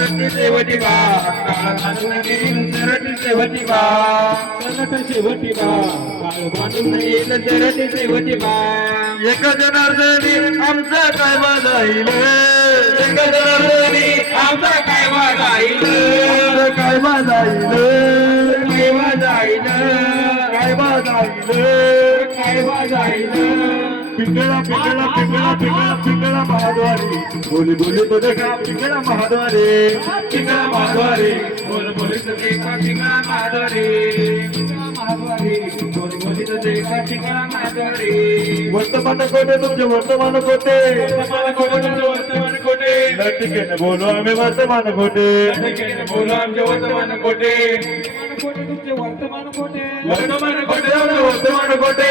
वटीबा काळातून येईलचे वटीबा काळवाईल बा एक जनार आमचा कायमा जायला एक जनर आमचा काय कायबा जायला काय जायला कायबा जाय कायवा जायला pingala pingala pingala pingala pingala mahadwari boli boli boli ka pingala mahadwari pingala mahadwari boli boli boli ka pingala mahadwari वर्तमान कोटे तुमचे वर्तमान कोटे लटकेने बोलो आम्ही वर्तमान कोटे वर्तमान कोटे वर्तमान कोटे वर्तमान कोटे वर्तमान कोटे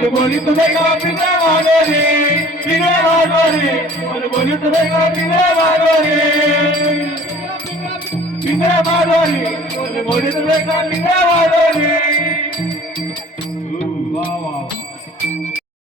बोल बोल तू मैं का बिना मारो रे बिना मारो रे बोल बोल तू मैं का बिना मारो रे बिना मारो रे बोल बोल तू मैं का बिना मारो रे